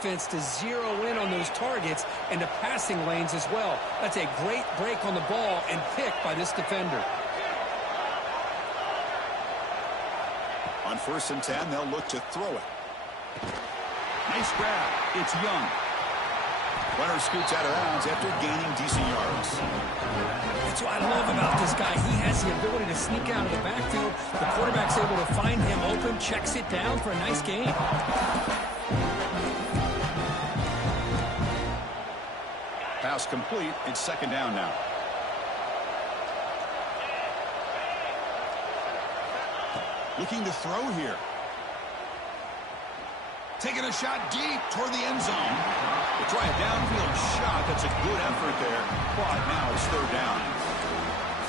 defense to zero in on those targets and the passing lanes as well. That's a great break on the ball and pick by this defender. On 1st and 10, they'll look to throw it. Nice grab. It's Young. Runner scoots out of bounds after gaining decent yards. That's what I love about this guy. He has the ability to sneak out of the backfield. The quarterback's able to find him open, checks it down for a nice gain. Pass complete. It's 2nd down now. Looking to throw here. Taking a shot deep toward the end zone. They try a downfield shot. That's a good effort there. But now it's 3rd down.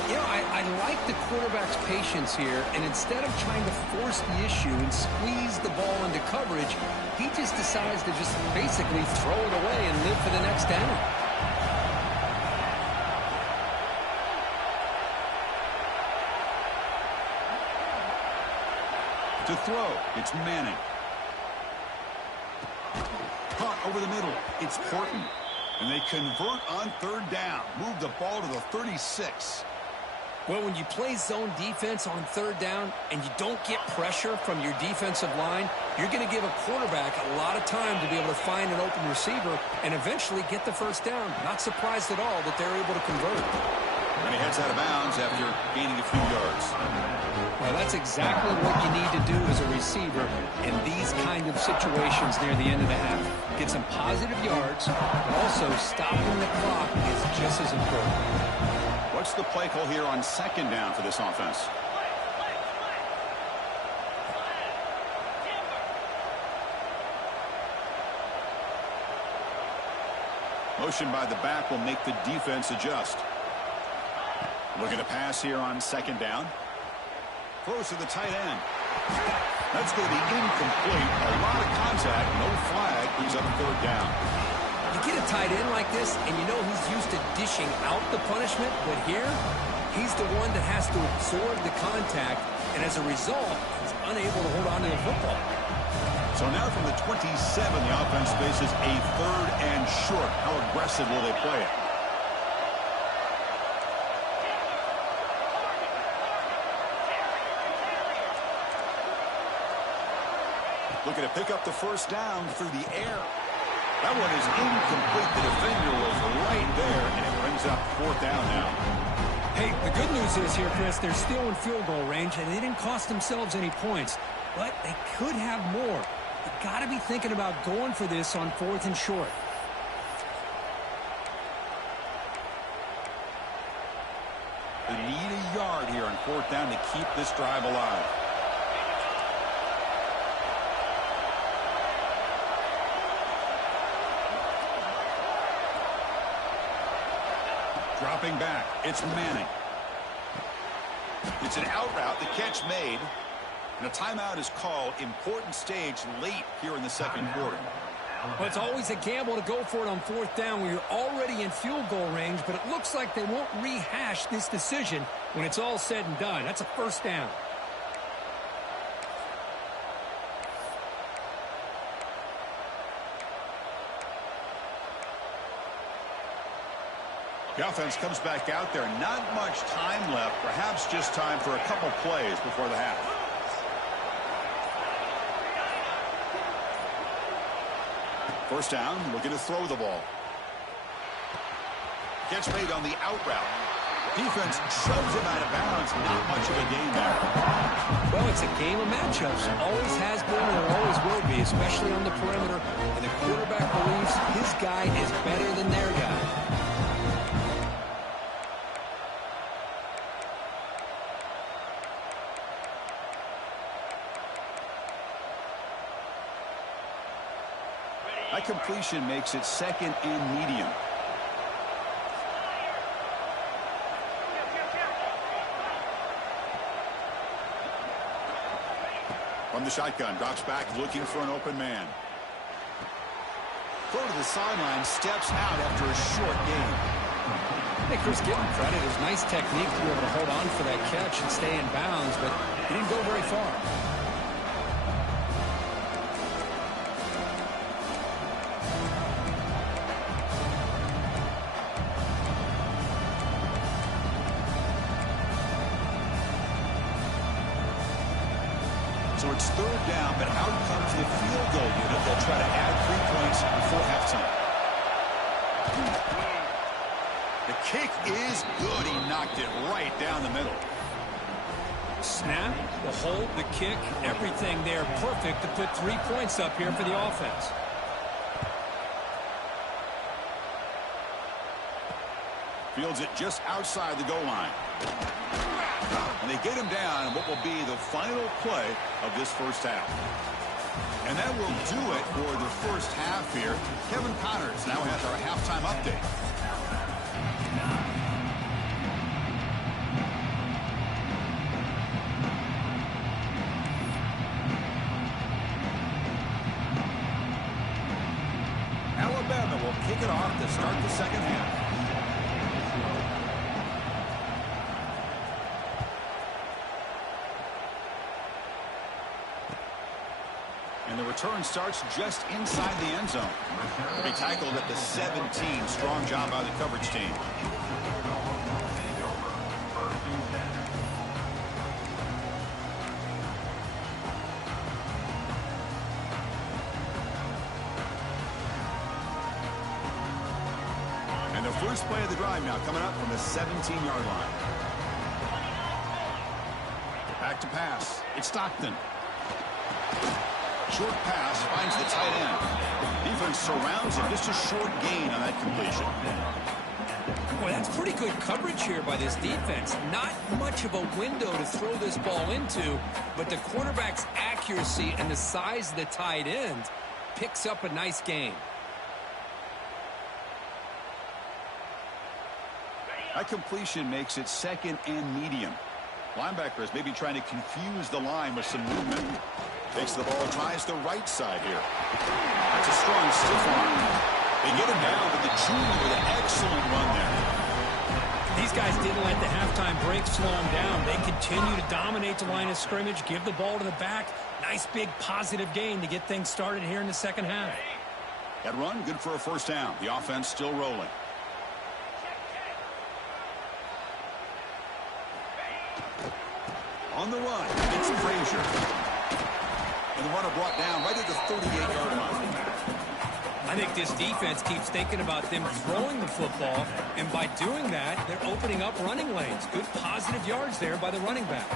You know, I like the quarterback's patience here, and instead of trying to force the issue and squeeze the ball into coverage, he just decides to just basically throw it away and live for the next down. To throw, it's Manning. Caught over the middle, it's Horton. And they convert on 3rd down. Move the ball to the 36. Well, when you play zone defense on 3rd down and you don't get pressure from your defensive line, you're going to give a quarterback a lot of time to be able to find an open receiver and eventually get the 1st down. Not surprised at all that they're able to convert. And he heads out of bounds after gaining a few yards. Well, that's exactly what you need to do as a receiver in these kind of situations near the end of the half. Get some positive yards, but also stopping the clock is just as important. What's the play call here on 2nd down for this offense? Motion by the back will make the defense adjust. Looking to pass here on 2nd down. Throws to the tight end. That's going to be incomplete. A lot of contact. No flag. Brings up 3rd down. You get a tight end like this, and you know he's used to dishing out the punishment, but here, he's the one that has to absorb the contact, and as a result, he's unable to hold on to the football. So now from the 27, the offense faces a 3rd and short. How aggressive will they play it? Looking to pick up the 1st down through the air. That one is incomplete. The defender was right there, and it brings up 4th down now. Hey, the good news is here, Chris, they're still in field goal range, and they didn't cost themselves any points, but they could have more. They've got to be thinking about going for this on 4th and short. They need a yard here on 4th down to keep this drive alive. Dropping back, it's Manning. It's an out route, the catch made, and a timeout is called. Important stage late here in the 2nd quarter. Well, it's always a gamble to go for it on 4th down when you're already in field goal range, but it looks like they won't rehash this decision when it's all said and done. That's a 1st down. The offense comes back out there. Not much time left. Perhaps just time for a couple plays before the half. First down, looking to throw the ball. Catch made on the out route. Defense shoves him out of bounds. Not much of a gain there. Well, it's a game of matchups. Always has been and always will be, especially on the perimeter. And the quarterback believes his guy is better than their guy. That completion makes it 2nd and medium. From the shotgun, drops back looking for an open man. Throw to the sideline, steps out after a short gain. Hey, Chris, give him credit. It was nice technique to be able to hold on for that catch and stay in bounds, but he didn't go very far. So it's third down, but out comes the field goal unit. They'll try to add 3 points before halftime. The kick is good. He knocked it right down the middle. Snap, the hold, the kick, everything there perfect to put 3 points up here for the offense. Fields it just outside the goal line. And they get him down in what will be the final play of this first half. And that will do it for the first half here. Kevin Connors now has our halftime update. Alabama will kick it off to start the second half. And the return starts just inside the end zone. They tackled at the 17. Strong job by the coverage team. And the first play of the drive now coming up from the 17-yard line. Back to pass. It's Stockton. Short pass finds the tight end. Defense surrounds him. Just a short gain on that completion. Boy, that's pretty good coverage here by this defense. Not much of a window to throw this ball into, but the quarterback's accuracy and the size of the tight end picks up a nice gain. That completion makes it second and medium. Linebackers maybe trying to confuse the line with some movement. Takes the ball, tries the right side here. That's a strong stiff arm. They get him down, but the junior with an excellent run there. These guys didn't let the halftime break slow them down. They continue to dominate the line of scrimmage, give the ball to the back. Nice big positive gain to get things started here in the second half. That run, good for a first down. The offense still rolling. On the run, it's Frazier. And the runner brought down right at the 38-yard line. I think this defense keeps thinking about them throwing the football, and by doing that, they're opening up running lanes. Good positive yards there by the running back.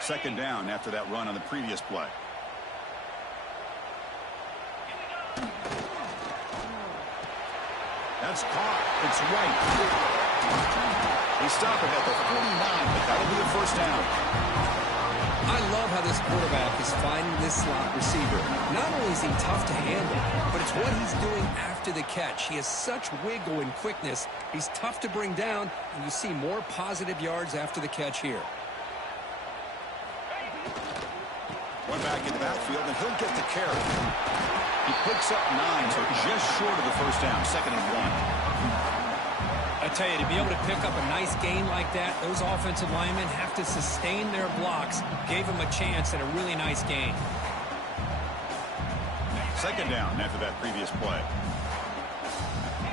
Second down after that run on the previous play. That's caught. It's right. They stop it at the 49, but that'll be a first down. I love how this quarterback is finding this slot receiver. Not only is he tough to handle, but it's what he's doing after the catch. He has such wiggle and quickness. He's tough to bring down, and you see more positive yards after the catch here. One back in the backfield, and he'll get the carry. He picks up 9, so just short of the first down, second and 1. I tell you, to be able to pick up a nice gain like that, those offensive linemen have to sustain their blocks. Gave him a chance at a really nice gain. Second down after that previous play.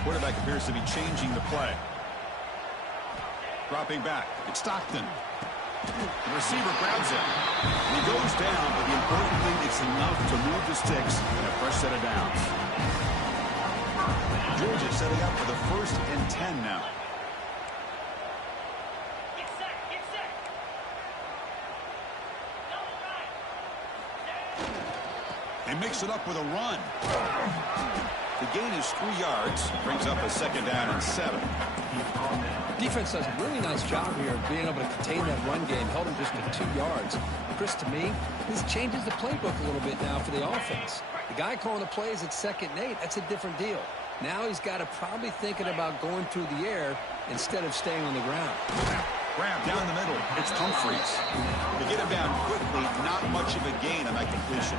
Quarterback appears to be changing the play. Dropping back. It's Stockton. The receiver grabs it. And he goes down, but the important thing is enough to move the sticks and a fresh set of downs. Georgia setting up for the 1st and 10 now. They mix it up with a run. The gain is 3 yards. Brings up a second down and 7. Defense does a really nice job here of being able to contain that run game. Held him just to 2 yards. Chris, to me, this changes the playbook a little bit now for the offense. The guy calling the plays at 2nd and 8, that's a different deal. Now he's got to probably thinking about going through the air instead of staying on the ground. Grab down the middle. It's Humphreys. They get him down quickly. Not much of a gain on that completion.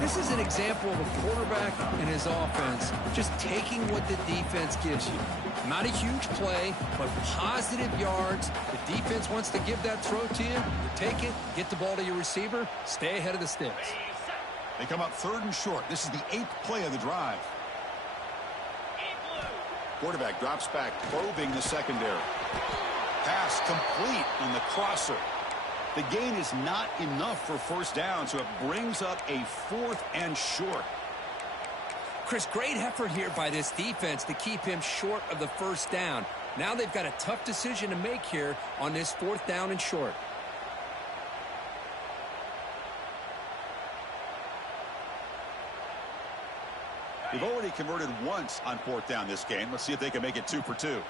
This is an example of a quarterback and his offense just taking what the defense gives you. Not a huge play, but positive yards. The defense wants to give that throw to you. You take it, get the ball to your receiver, stay ahead of the sticks. They come up 3rd and short. This is the 8th play of the drive. Quarterback drops back, probing the secondary. Pass complete on the crosser. The gain is not enough for first down, so it brings up a 4th and short. Chris, great effort here by this defense to keep him short of the first down. Now they've got a tough decision to make here on this 4th down and short. They've already converted once on 4th down this game. Let's see if they can make it 2 for 2.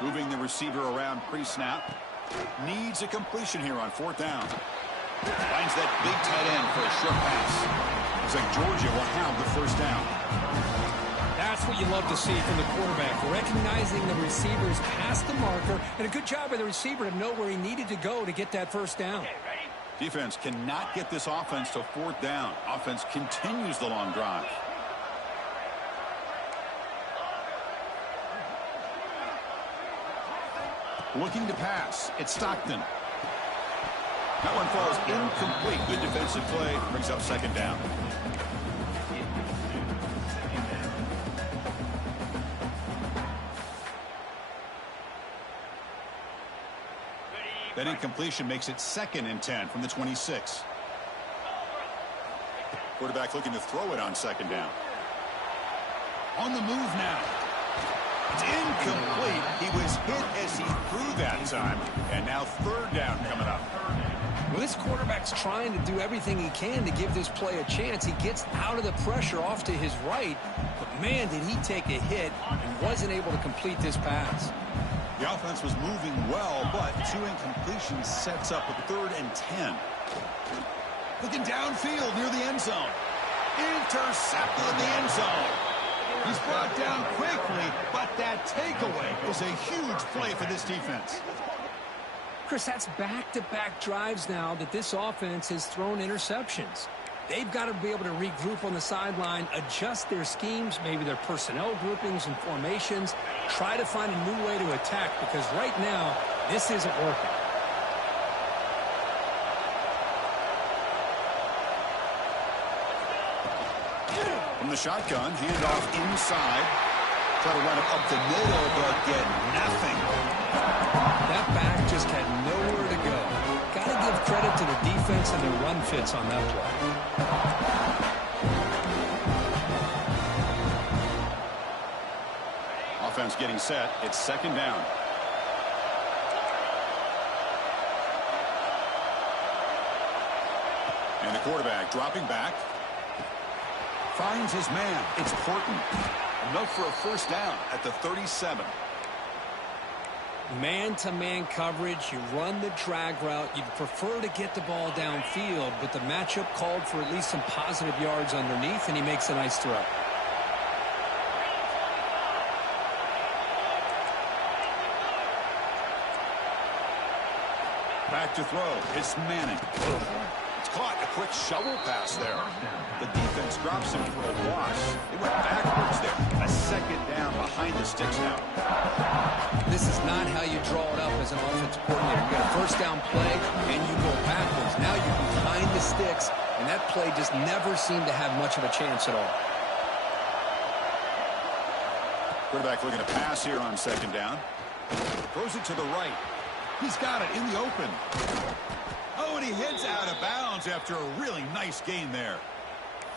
Moving the receiver around pre-snap. Needs a completion here on 4th down. Finds that big tight end for a short pass. Looks like Georgia will have the first down. That's what you love to see from the quarterback, recognizing the receivers past the marker, and a good job by the receiver to know where he needed to go to get that first down. Defense cannot get this offense to 4th down. Offense continues the long drive. Looking to pass. It's Stockton. That one falls incomplete. Good defensive play. Brings up 2nd down. That incompletion makes it 2nd and 10 from the 26. Quarterback looking to throw it on 2nd down. On the move now. It's incomplete. He was hit as he threw that time. And now 3rd down coming up. Well, this quarterback's trying to do everything he can to give this play a chance. He gets out of the pressure off to his right. But, man, did he take a hit and wasn't able to complete this pass. The offense was moving well, but 2 incompletions sets up a 3rd and 10. Looking downfield near the end zone. Intercepted in the end zone. He's brought down quickly, but that takeaway was a huge play for this defense. Chris, that's back-to-back drives now that this offense has thrown interceptions. They've got to be able to regroup on the sideline, adjust their schemes, maybe their personnel groupings and formations, try to find a new way to attack, because right now, this isn't working. From the shotgun, handoff inside. Try to run it up the middle, but get nothing. That back just had nowhere to go. Got to give credit to the defense and their run fits on that play. Offense getting set. It's 2nd down. And the quarterback dropping back. Finds his man. It's Horton. Enough for a first down at the 37. Man-to-man coverage, you run the drag route. You'd prefer to get the ball downfield, but the matchup called for at least some positive yards underneath, and he makes a nice throw. Back to throw. It's Manning. It's caught. A quick shovel pass there. The defense drops him for a loss. They went backwards there. A 2nd down behind the sticks now. This is not how you draw it up as an offensive coordinator. You got a first down play, and you go backwards. Now you're behind the sticks, and that play just never seemed to have much of a chance at all. Quarterback looking to pass here on 2nd down. Throws it to the right. He's got it in the open. Oh, and he heads out of bounds after a really nice gain there.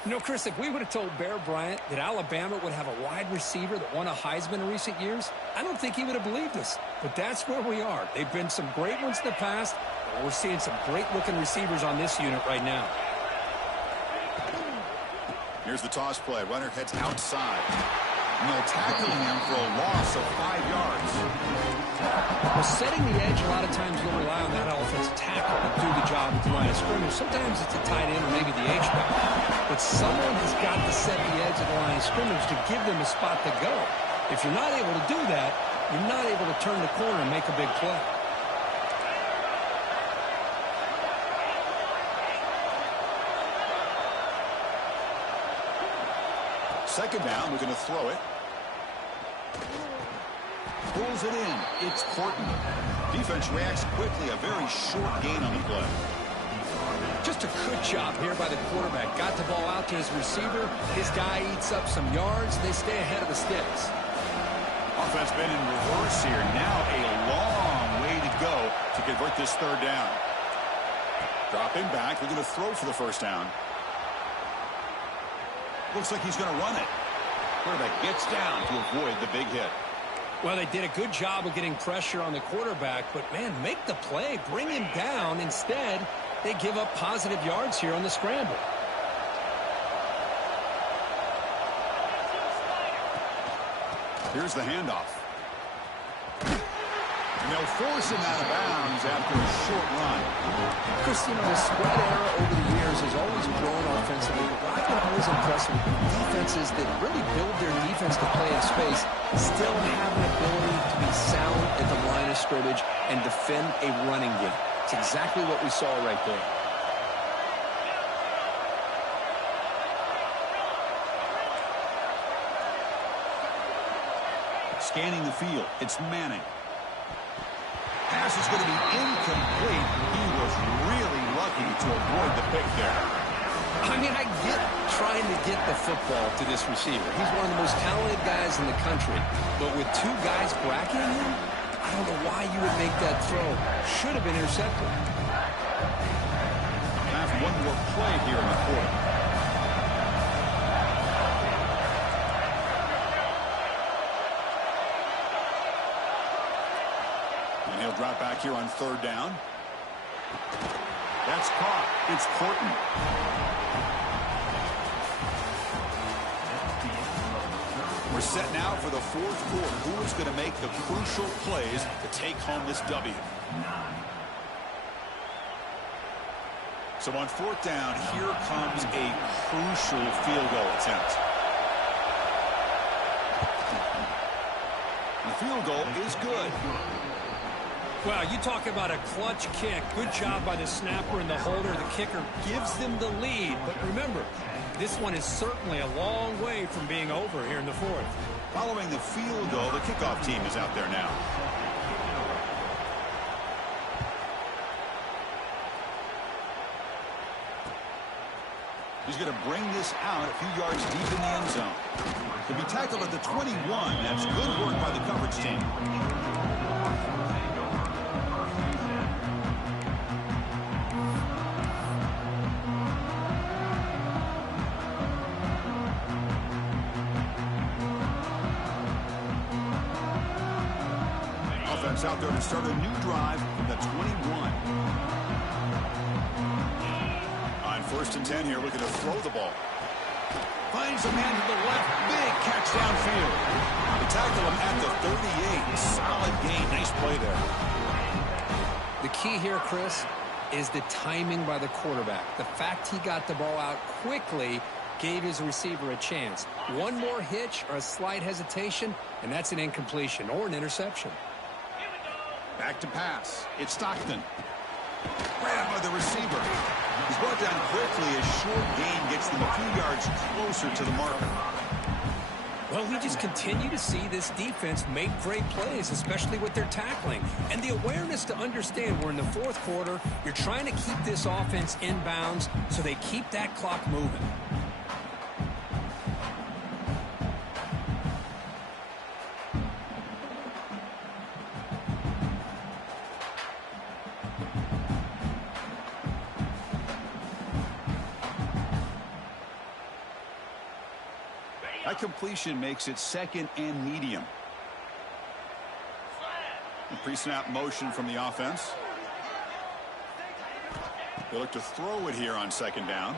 You know, Chris, if we would have told Bear Bryant that Alabama would have a wide receiver that won a Heisman in recent years, I don't think he would have believed us. But that's where we are. They've been some great ones in the past, but we're seeing some great-looking receivers on this unit right now. Here's the toss play. Runner heads outside. And they're tackling him for a loss of 5 yards. Well, setting the edge, a lot of times you'll rely on that offensive tackle to do the job at the line of scrimmage. Sometimes it's a tight end or maybe the H-back. But someone has got to set the edge of the line of scrimmage to give them a spot to go. If you're not able to do that, you're not able to turn the corner and make a big play. Second down, we're going to throw it. Pulls it in. It's Horton. Defense reacts quickly. A very short gain on the play. Just a good job here by the quarterback. Got the ball out to his receiver. His guy eats up some yards. They stay ahead of the sticks. Offense been in reverse here. Now a long way to go to convert this third down. Dropping back. They're going to throw for the first down. Looks like he's going to run it. Quarterback gets down to avoid the big hit. Well, they did a good job of getting pressure on the quarterback, but, man, make the play. Bring him down. Instead, they give up positive yards here on the scramble. Here's the handoff. And they'll force him out of bounds after a short run. Chris, you know, the spread era over the years has always grown offensively, but I've been always impressed with defenses that really build their defense to play in space, still have an ability to be sound at the line of scrimmage and defend a running game. It's exactly what we saw right there. Scanning the field, it's Manning. Pass is going to be incomplete. He was really lucky to avoid the pick there. I mean, I get trying to get the football to this receiver. He's one of the most talented guys in the country. But with two guys bracketing him, I don't know why you would make that throw. Should have been intercepted. Have one more play here in the fourth. And he'll drop back here on third down. That's caught. It's Corton. We're set now for the fourth quarter. Who is going to make the crucial plays to take home this W? So on fourth down, here comes a crucial field goal attempt. The field goal is good. Well, you talk about a clutch kick. Good job by the snapper and the holder. The kicker gives them the lead. But remember, this one is certainly a long way from being over here in the fourth. Following the field goal, the kickoff team is out there now. He's going to bring this out a few yards deep in the end zone. To be tackled at the 21, that's good work by the coverage team. Offense out there to start a new drive from the 21. On 1st and 10 here, looking to throw the ball. Finds a man to the left. Big catch downfield. They tackle him at the 38. Solid gain. Nice play there. The key here, Chris, is the timing by the quarterback. The fact he got the ball out quickly gave his receiver a chance. One more hitch or a slight hesitation, and that's an incompletion or an interception. Back to pass. It's Stockton. Grabbed by the receiver. He's brought down quickly. A short gain gets them a few yards closer to the marker. Well, we just continue to see this defense make great plays, especially with their tackling. And the awareness to understand we're in the fourth quarter, you're trying to keep this offense in bounds so they keep that clock moving. That completion makes it 2nd and medium. Pre-snap motion from the offense. They look to throw it here on 2nd down.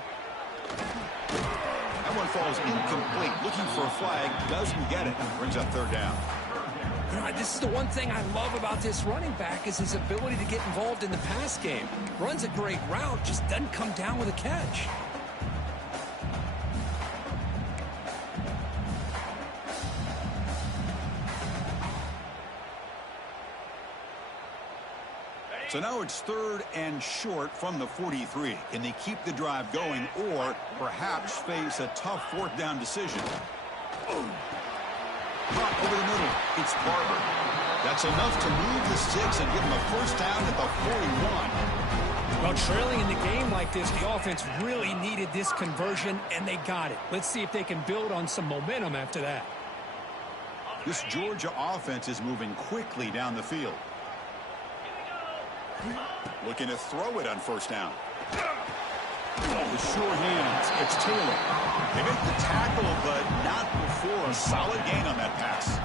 That one falls incomplete. Looking for a flag. Doesn't get it. Brings up 3rd down. You know, this is the one thing I love about this running back is his ability to get involved in the pass game. Runs a great route, just doesn't come down with a catch. So now it's 3rd and short from the 43. Can they keep the drive going or perhaps face a tough 4th down decision? Caught over the middle. It's Barber. That's enough to move the sticks and give them a 1st down at the 41. Well, trailing in the game like this, the offense really needed this conversion, and they got it. Let's see if they can build on some momentum after that. This Georgia offense is moving quickly down the field. Looking to throw it on first down. The sure hands. It's Taylor. They make the tackle, but not before a solid gain on that pass.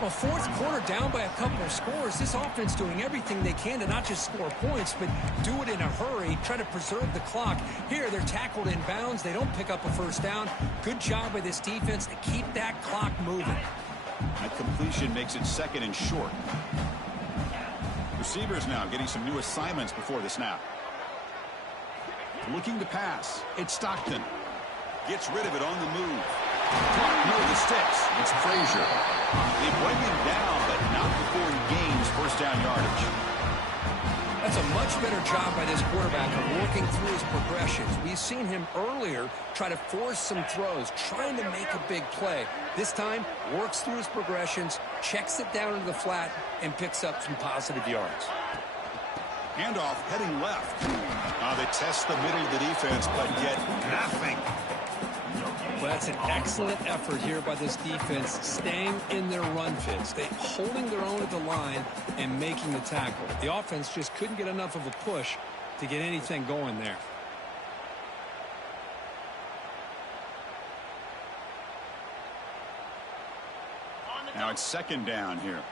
Well, fourth quarter down by a couple of scores. This offense doing everything they can to not just score points, but do it in a hurry, try to preserve the clock. Here, they're tackled in bounds. They don't pick up a first down. Good job by this defense to keep that clock moving. That completion makes it second and short. Receivers now getting some new assignments before the snap. Looking to pass. It's Stockton. Gets rid of it on the move. Clock near the sticks. It's Frazier. They bring him down, but not before he gains first down yardage. That's a much better job by this quarterback of working through his progressions. We've seen him earlier try to force some throws, trying to make a big play. This time, works through his progressions, checks it down into the flat, and picks up some positive yards. Handoff heading left. They test the middle of the defense, but get nothing. Well, that's an excellent effort here by this defense, staying in their run fits. They holding their own at the line and making the tackle. The offense just couldn't get enough of a push to get anything going there. Now it's second down here.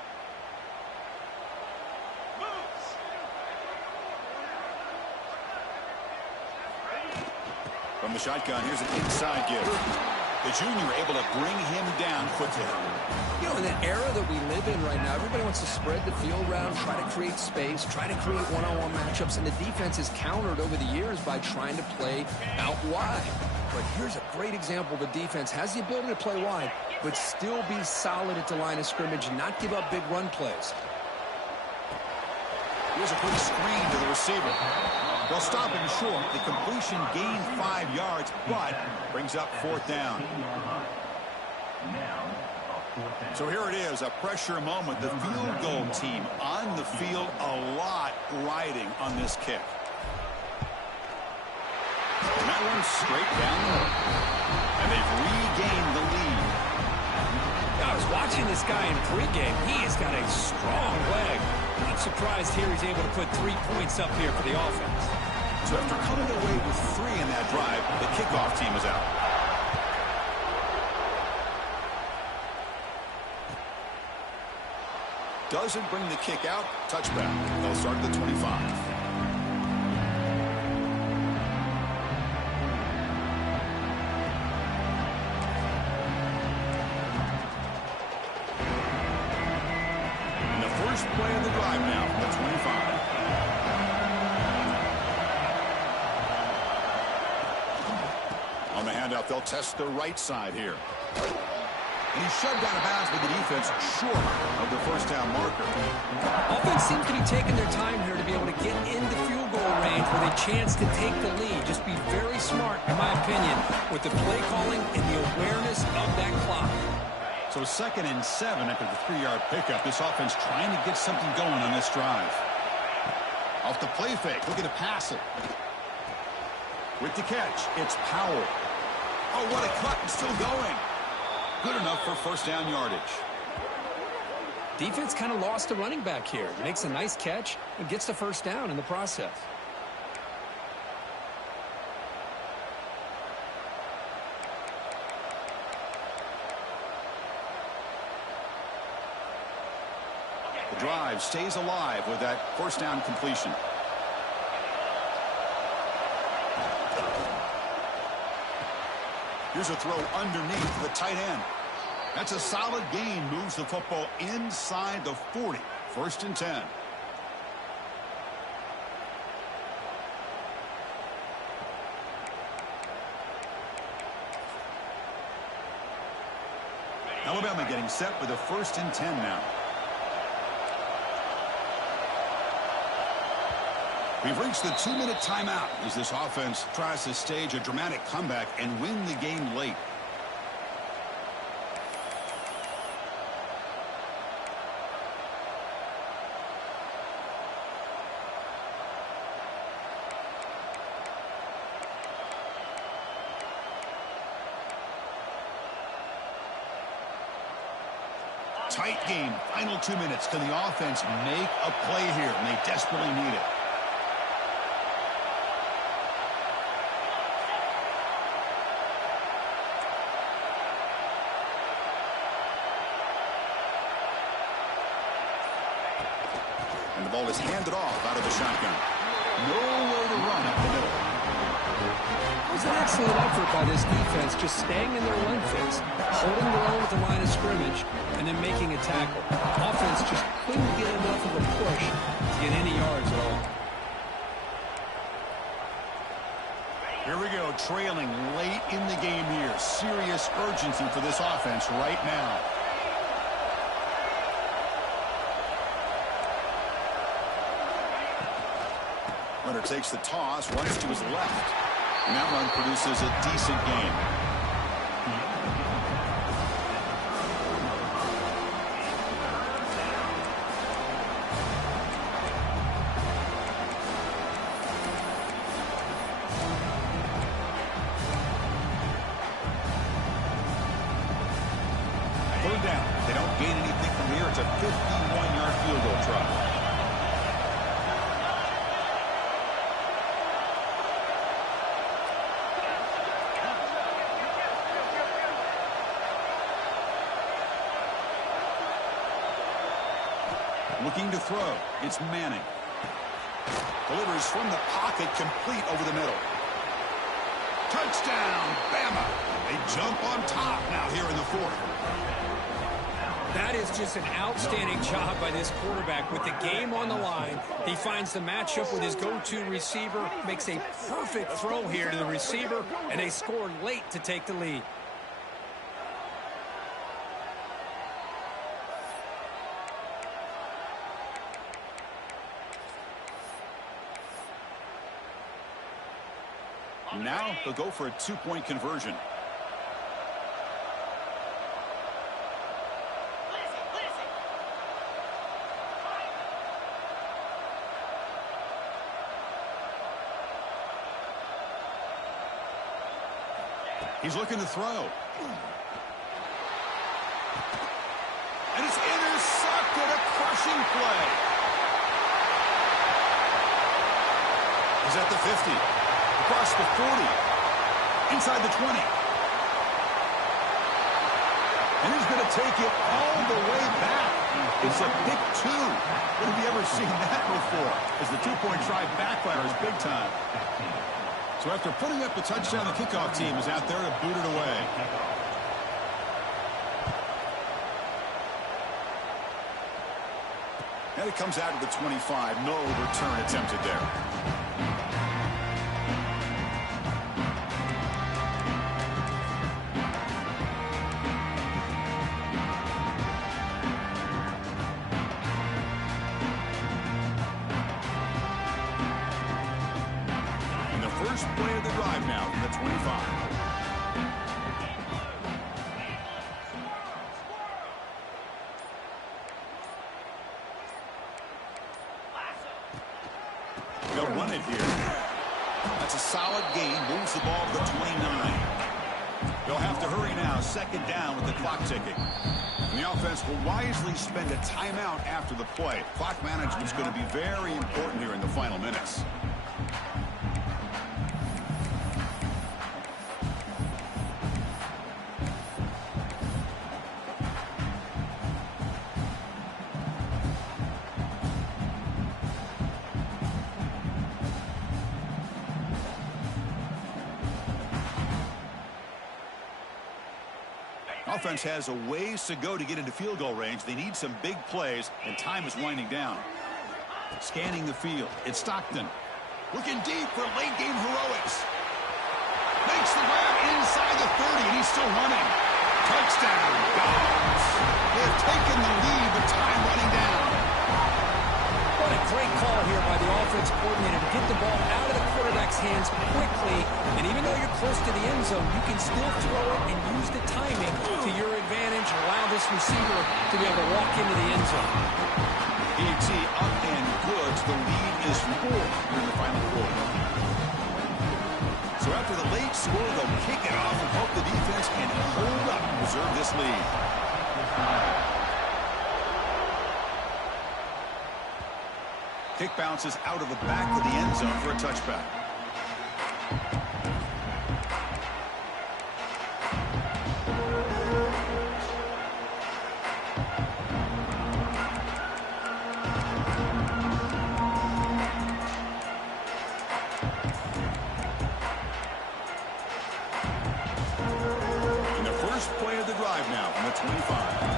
From the shotgun, here's an inside give. The junior able to bring him down quickly. You know, in the era that we live in right now, everybody wants to spread the field around, try to create space, try to create one-on-one matchups, and the defense is countered over the years by trying to play out wide. But here's a great example. The defense has the ability to play wide, but still be solid at the line of scrimmage and not give up big run plays. Here's a quick screen to the receiver. They'll stop him short. The completion gained 5 yards, but brings up fourth down. So here it is, a pressure moment. The field goal team on the field, a lot riding on this kick. And that one straight down the middle. And they've regained the lead. I was watching this guy in pregame. He has got a strong leg. Not surprised here he's able to put 3 points up here for the offense. So after coming away with 3 in that drive, the kickoff team is out. Doesn't bring the kick out. Touchback. They'll start at the 25. Play of the drive now from the 25. On the handout, they'll test the right side here. And he's shoved out of bounds by the defense short of the first down marker. Offense seems to be taking their time here to be able to get into field goal range with a chance to take the lead. Just be very smart, in my opinion, with the play calling and the awareness of that clock. So 2nd and 7 after the 3-yard pickup. This offense trying to get something going on this drive. Off the play fake, looking to pass it. With the catch, it's Powell. Oh, what a cut, and still going. Good enough for first down yardage. Defense kind of lost a running back here. Makes a nice catch and gets the first down in the process. The drive stays alive with that first down completion. Here's a throw underneath the tight end. That's a solid gain. Moves the football inside the 40. 1st and 10. Alabama getting set with a 1st and 10 now. We've reached the 2-minute timeout as this offense tries to stage a dramatic comeback and win the game late. Tight game. Final 2 minutes. Can the offense make a play here? And they desperately need it. And the ball is handed off out of the shotgun. Nowhere to run up the middle. It was an excellent effort by this defense, just staying in their run phase, holding their own at the line of scrimmage, and then making a tackle. Offense just couldn't get enough of a push to get any yards at all. Here we go, trailing late in the game here. Serious urgency for this offense right now. Runner takes the toss, runs to his left. And that run produces a decent gain. Third down. They don't gain anything from here. It's a 51-yard field goal try. Looking to throw. It's Manning. Delivers from the pocket, complete over the middle. Touchdown, Bama. They jump on top now here in the fourth. That is just an outstanding job by this quarterback. With the game on the line, he finds the matchup with his go-to receiver, makes a perfect throw here to the receiver, and they score late to take the lead. Now they'll go for a two-point conversion. He's looking to throw. And it's intercepted. A crushing play. He's at the 50. Across the 40. Inside the 20. And he's going to take it all the way back. It's a pick two. When have you ever seen that before? As the two-point try backfires big time. So after putting up the touchdown, the kickoff team is out there to boot it away. And it comes out to the 25. No return attempted there. First play of the drive now from the 25. They'll run it here. That's a solid gain. Moves the ball to the 29. They'll have to hurry now. Second down with the clock ticking. And the offense will wisely spend a timeout after the play. Clock management is going to be very important here in the final minutes. Offense has a ways to go to get into field goal range. They need some big plays, and time is winding down. Scanning the field. It's Stockton. Looking deep for late game heroics. Makes the grab inside the 30, and he's still running. Touchdown, Dogs. They have taken the lead, but time running down. What a great call here by the offense coordinator to get the ball out of the quarterback's hands quickly. And even though you're close to the end zone, you can still throw it and use the timing to your advantage. Allow this receiver to be able to walk into the end zone. ET up and good. The lead is 4 here in the final quarter. So after the late score, they'll kick it off and hope the defense can hold up and preserve this lead. Kick bounces out of the back of the end zone for a touchback. And the first play of the drive now from the 25.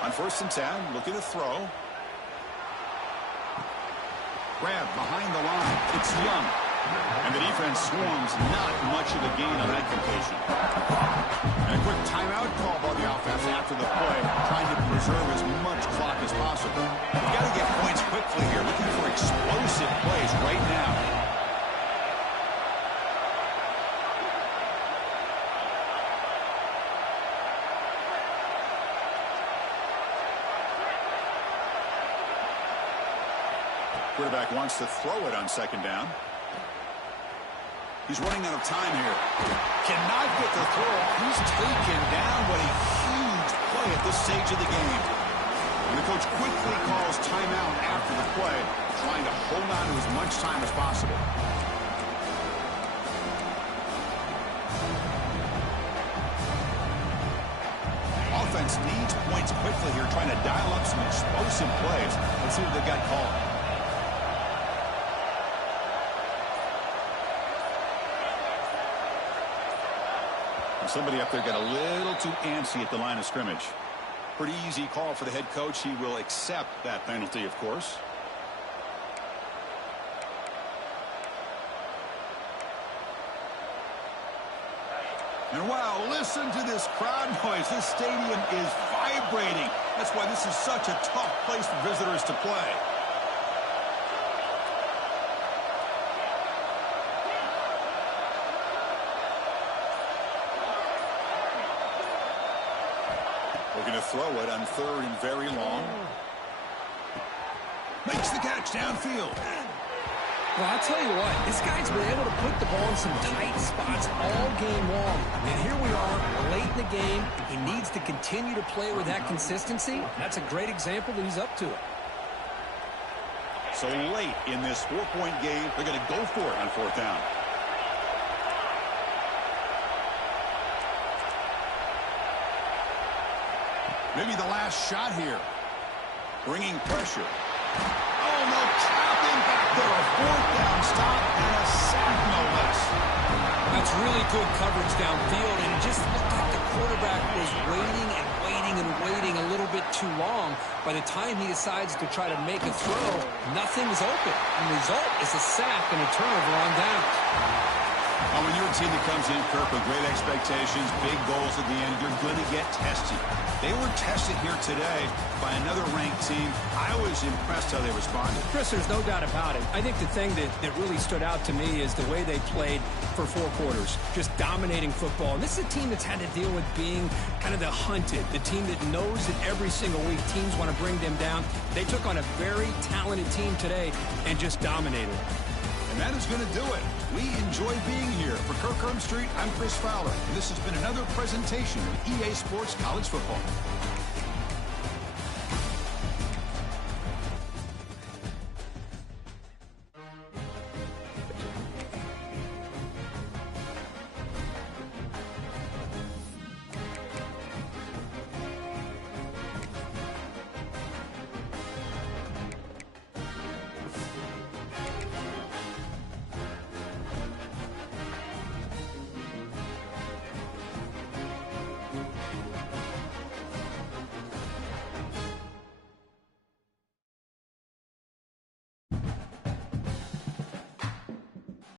On 1st and 10, looking to throw. Grab behind the line. It's Young. And the defense swarms. Not much of a gain on that completion. And a quick timeout call by the offense after the play, trying to preserve as much clock as possible. You've got to get points quickly here, looking for explosive plays right now. Quarterback wants to throw it on 2nd down. He's running out of time here. Cannot get the throw. He's taken down. What a huge play at this stage of the game. And the coach quickly calls timeout after the play, trying to hold on to as much time as possible. Offense needs points quickly here, trying to dial up some explosive plays. Let's see what they've got called. Somebody up there got a little too antsy at the line of scrimmage. Pretty easy call for the head coach. He will accept that penalty, of course. And wow, listen to this crowd noise. This stadium is vibrating. That's why this is such a tough place for visitors to play. Looking to throw it on 3rd and very long. Makes the catch downfield. Well, I'll tell you what, this guy's been able to put the ball in some tight spots all game long. And here we are, late in the game. He needs to continue to play with that consistency. That's a great example that he's up to it. So late in this 4-point game, they're going to go for it on 4th down. Maybe the last shot here. Bringing pressure. Oh, no, trapping back there. A 4th down stop and a sack, no less. That's really good coverage downfield, and it just looked like the quarterback was waiting and waiting and waiting a little bit too long. By the time he decides to try to make a throw, nothing's open. And the result is a sack and a turnover on downs. Well, when you're a team that comes in, Kirk, with great expectations, big goals at the end, you're going to get tested. They were tested here today by another ranked team. I was impressed how they responded. Chris, there's no doubt about it. I think the thing that really stood out to me is the way they played for 4 quarters, just dominating football. And this is a team that's had to deal with being kind of the hunted, the team that knows that every single week teams want to bring them down. They took on a very talented team today and just dominated. And that is going to do it. We enjoy being here. For Kirk Street, I'm Chris Fowler, and this has been another presentation of EA Sports College Football.